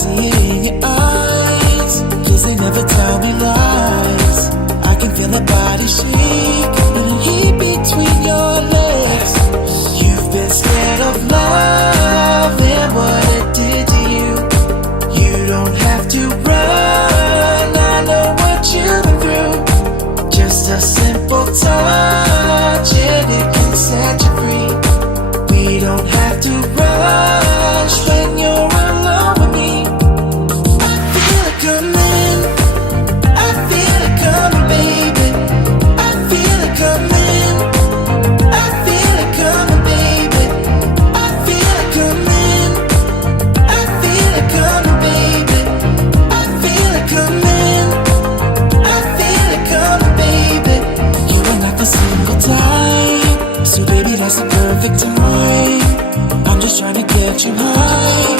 see it in your eyes, 'cause they never tell me lies. I can feel the body shake, little heat between your legs. You've been scared of love and what it did to you. You don't have to run, I know what you've been through. Just a simple touch and it can set you free. We don't have to rush when you're alone with me. I feel it coming, I feel it coming, baby. I feel it coming, I feel it coming, baby. I feel it coming, I feel it coming, baby. I feel it coming, I feel it coming, baby. You ain't like a single time, so baby that's the perfect time. I'm just trying to get you high,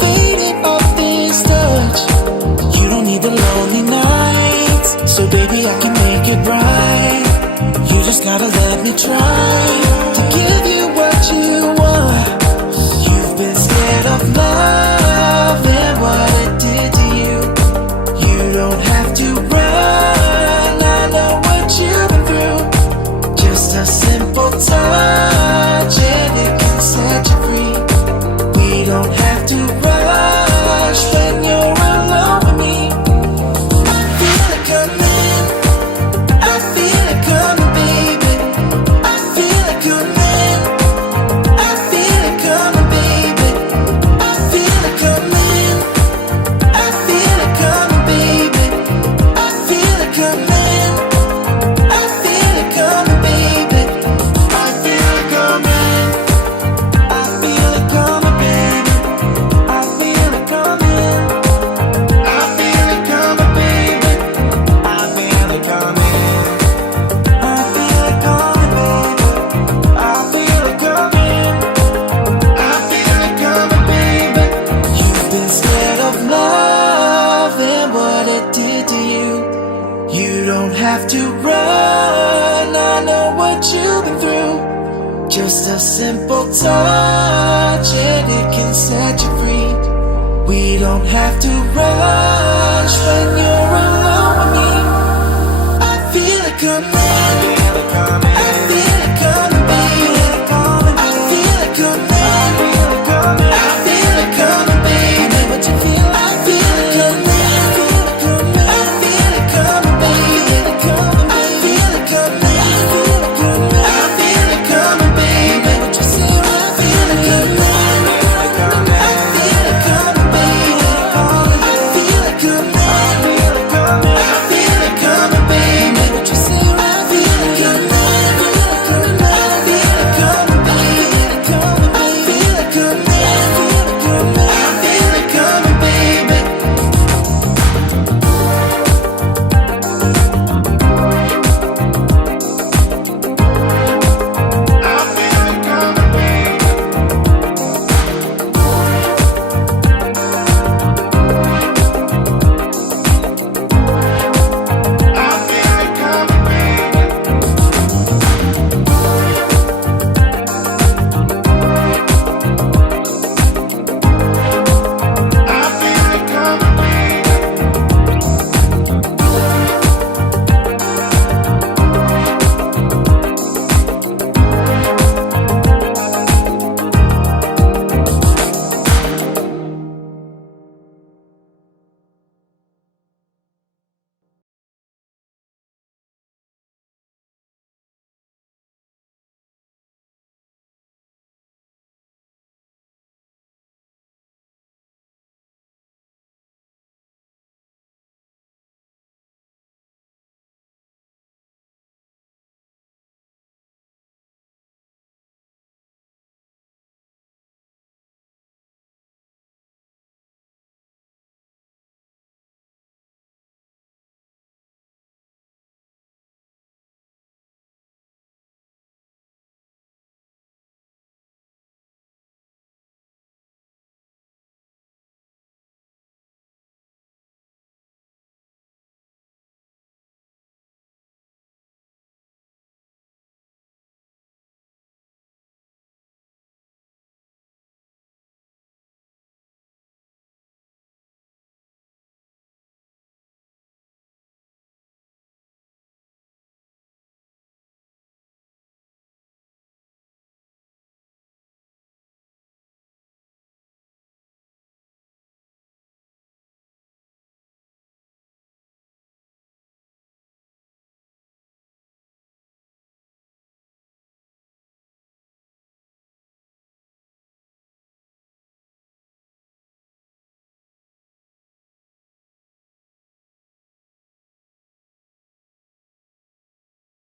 faded off this touch. You don't need the lonely nights, so baby I can make it right. You just gotta let me try to give you what you want. You've been scared of love and what it did to you. You don't have to run, I know what you've been through. Just a simple touch and it can set you free. We don't have to rush when you're alone with me. I feel it coming, I feel it coming, baby. I feel it coming, I feel it coming, baby. I feel it coming, I feel it coming, baby. I feel it coming, I feel it coming, baby. I feel it coming, I feel it coming, baby. I feel it coming, I feel it coming, baby. I feel it coming, I feel it coming, baby. I feel it coming, I feel it coming, baby. You've been scared of love and what it did to you. You don't have to run, I know what you've been through. Just a simple touch and it can set you free. We don't have to rush when you're alone with me. I feel it coming.